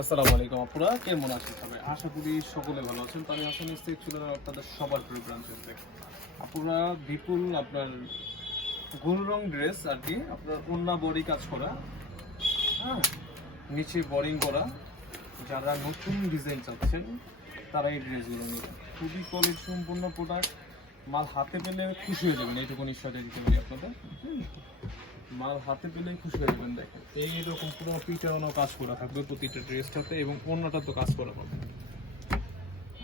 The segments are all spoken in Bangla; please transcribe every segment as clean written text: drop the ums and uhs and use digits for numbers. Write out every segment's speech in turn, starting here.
আসসালামু আলাইকুম আপুরা, কেমন আছেন সবাই? আশা করি সকলে ভালো আছেন। তো আমি আসলে নিশ্চয়ই চলে এলাম আপনাদের সবার প্রিয় ব্রাঞ্চে। আপুরা বিপুল আপনার গোল রং ড্রেস আর কি, আপনার ওন্না বডি কাজ করা, হ্যাঁ, নিচে বোরিং করা। যারা নতুন ডিজাইন চাচ্ছেন তারা এই ড্রেসগুলো নেবেন। খুবই কোয়ালিটি সম্পূর্ণ প্রোডাক্ট। মাল হাতে পেলে খুশি হয়ে যাবেন, এইটুকু নিশ্চয়তা দিতে পারি আপনাদের। মাল হাতে পেলেই খুশি হয়ে যাবেন। দেখেন এইরকম পুরো পিটানো কাজ করা থাকবে প্রতিটা ড্রেসটাতে, এবং ওড়নাটা তো কাজ করা পাবেন,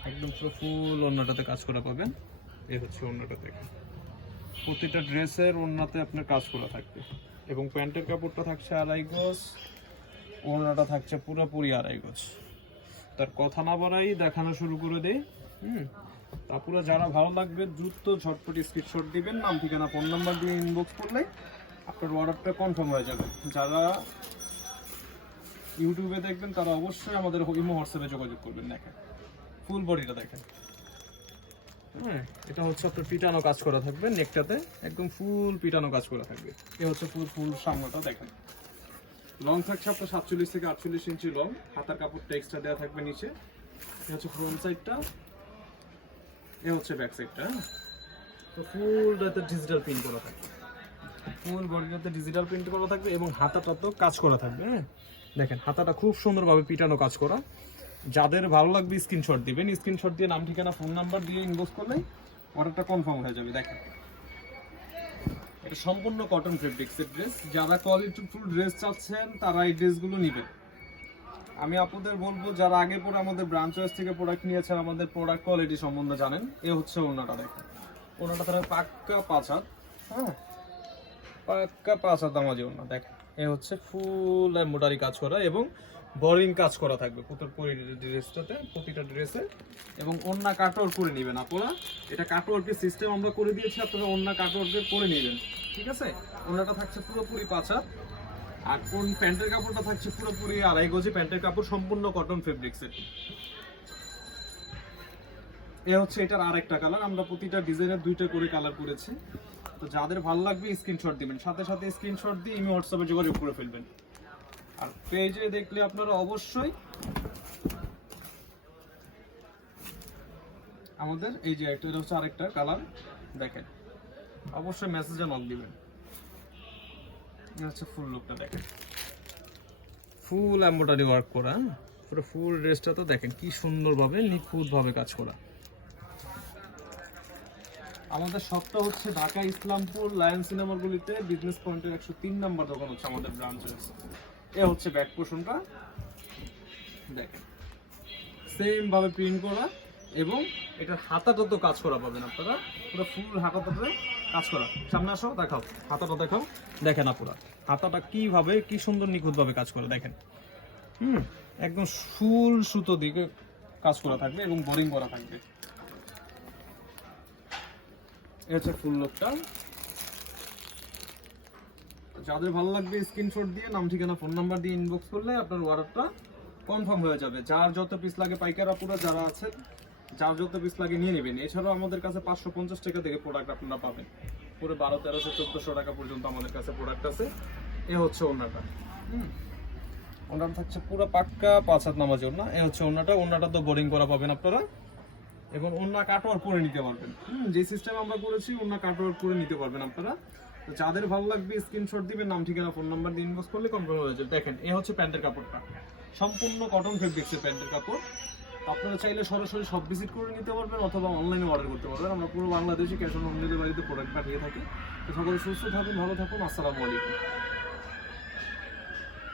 একদম পুরো ফুল ওড়নাটাতে কাজ করা পাবেন। এই হচ্ছে ওড়নাটা, দেখেন প্রতিটা ড্রেসের ওড়নাতে আপনার কাজ করা থাকবে, এবং প্যান্টের কাপড়টা থাকছে 2.5 গজ, ওড়নাটা থাকছে পুরোপুরি 2.5 গজ। তার কথা না বাড়াই দেখানো শুরু করে দেই। তারপরে যারা ভালো লাগবে দ্রুত ঝটপট স্ক্রিনশট দিবেন, নাম ঠিকানা ফোন নাম্বার দিয়ে ইনবক্স করলে আপনার অর্ডারটা কনফার্ম হয়ে যাবে। যারা ইউটিউবে দেখবেন তারা অবশ্যই আমাদের ইমো হোয়াটসঅ্যাপে যোগাযোগ করবেন। দেখেন ফুল বডিটা দেখেন, হ্যাঁ, এটা হচ্ছে আপনার পিটানো কাজ করা থাকবে, নেকটাতে একদম ফুল পিটানো কাজ করা থাকবে। এ হচ্ছে ফুল সামনেটা দেখেন। লং থাকছে আপনার 47 থেকে 48 ইঞ্চি লং, হাতার কাপড়টা এক্সট্রা দেওয়া থাকবে নিচে। এ হচ্ছে ফ্রন্ট সাইডটা, এ হচ্ছে ব্যাক সাইডটা। তো ফুলটাতে ডিজিটাল প্রিন্ট করা থাকবে, ফুল বডিটাতে ডিজিটাল প্রিন্ট করা থাকবে, এবং হাতাটা তো কাজ করা থাকবে। হ্যাঁ, দেখেন হাতাটা খুব সুন্দরভাবে পিটানো কাজ করা। যাদের ভালো লাগবে স্ক্রিনশট দিবেন, স্ক্রিনশট দিয়ে নাম ঠিকানা ফোন নাম্বার দিয়ে ইনবক্স করলেই অর্ডারটা কনফার্ম হয়ে যাবে। দেখেন এটা সম্পূর্ণ কটন ফেব্রিক্সের ড্রেস। যারা কোয়ালিটিফুল ড্রেস চাচ্ছেন তারা এই ড্রেসগুলো নেবেন। আমি আপনাদের বলবো যারা আগে পরে আমাদের ব্রাঞ্চ ওয়াইজ থেকে প্রোডাক্ট নিয়েছেন, আমাদের প্রোডাক্ট কোয়ালিটি সম্বন্ধে জানেন। এ হচ্ছে ওনাটা, দেখেন ওনাটা তারা পাক্কা 5 হাত, হ্যাঁ, পাক্কা 5 হাত দামাজি ওনা। দেখেন এ হচ্ছে ফুল এমব্রয়ডারি কাজ করা এবং বোরিং কাজ করা থাকবে ড্রেসটাতে, প্রতিটা ড্রেসে। এবং ওন্না কাটওয়ার্ক করে নেবেন আপনারা। এটা কাটওয়ার্কের সিস্টেম আমরা করে দিয়েছি, আপনারা ওন্না কাটওয়ার্কের করে নেবেন, ঠিক আছে। ওন্নাটা থাকছে পুরোপুরি 5 হাত, আর কোন প্যান্টের কাপড়টা থাকছে পুরোপুরি 2.5 গজি প্যান্টের কাপড়, সম্পূর্ণ কটন ফেব্রিক্সের। এ হচ্ছে এটার আরেকটা কালার, আমরা প্রতিটা ডিজাইনের 2টা করে কালার করেছি। তো যাদের ভালো লাগবে স্ক্রিনশট দিবেন, সাথে সাথে স্ক্রিনশট দিয়ে ইমো হোয়াটসঅ্যাপে যোগাযোগ করে ফেলবেন। আর পেজে দেখলে আপনারা অবশ্যই আমাদের এই যে এটা হচ্ছে আরেকটা কালার, দেখেন অবশ্যই মেসেজে নক দিবেন। এটা হচ্ছে ফুল লুকটা, দেখেন ফুল এমব্রয়ডারি ওয়ার্ক করা, পুরো ফুল ড্রেসটা তো দেখেন কি সুন্দরভাবে নিখুঁতভাবে কাজ করা। আমাদের শপটা হচ্ছে ঢাকা ইসলামপুর লায়ন সিনেমার গলিতে, বিজনেস পয়েন্টের 103 নাম্বার দোকান হচ্ছে আমাদের ব্রাঞ্চে। এ হচ্ছে ব্যাক পোর্শনটা, দেখেন সেম ভাবে প্রিন্ট করা, এবং এটার হাতাটা তো কাজ করা পাবেন আপনারা, পুরো ফুল হাতাটাতে কাজ করা। সামনে আসো, দেখাও হাতাটা, দেখাও। দেখেন আপনারা হাতাটা কিভাবে কি সুন্দর নিখুঁতভাবে কাজ করে, দেখেন একদম ফুল সুতো দিকে কাজ করা থাকবে এবং বোরিং করা থাকবে। এটা হচ্ছে ফুল লুকটা। যাদের ভালো লাগবে স্ক্রিনশট দিয়ে নাম ঠিকানা ফোন নাম্বার দিয়ে ইনবক্স করলে আপনার অর্ডারটা কনফার্ম হয়ে যাবে। যার যত পিস লাগে পাইকার আপুরা যারা আছেন, যার যত পিস লাগে নিয়ে নেবেন। এছাড়াও আমাদের কাছে 550 টাকা থেকে প্রোডাক্ট আপনারা পাবেন, পুরো 1200, 1300 টাকা পর্যন্ত আমাদের কাছে প্রোডাক্ট আছে। এ হচ্ছে ওড়নাটা, ওড়নাটা থাকছে পুরো পাক্কা 5 হাত নামাজি ওড়না। এ হচ্ছে ওড়নাটা তো বোরিং করা পাবেন আপনারা, এবং ওড়না কাটওয়ার্ক করে নিতে পারবেন। যে সিস্টেম আমরা করেছি ওড়না কাটওয়ার্ক করে নিতে পারবেন আপনারা। তো যাদের ভালো লাগবে স্ক্রিনশট দিবেন, নাম ঠিকানা ফোন নাম্বার দিয়ে ইনবক্স করলে কনফার্ম হয়ে যাবে। দেখেন এ হচ্ছে প্যান্টের কাপড়টা, সম্পূর্ণ কটন ফেব্রিক্সের প্যান্টের কাপড়। আপনারা চাইলে সরাসরি সব ভিজিট করে নিতে পারবেন, অথবা অনলাইনে অর্ডার করতে পারবেন। আমরা পুরো বাংলাদেশে ক্যাশ অন হোম ডেলিভারিতে প্রোডাক্ট পাঠিয়ে থাকি। তো সকলে সুস্থ থাকুন, ভালো থাকুন, আসসালামু আলাইকুম।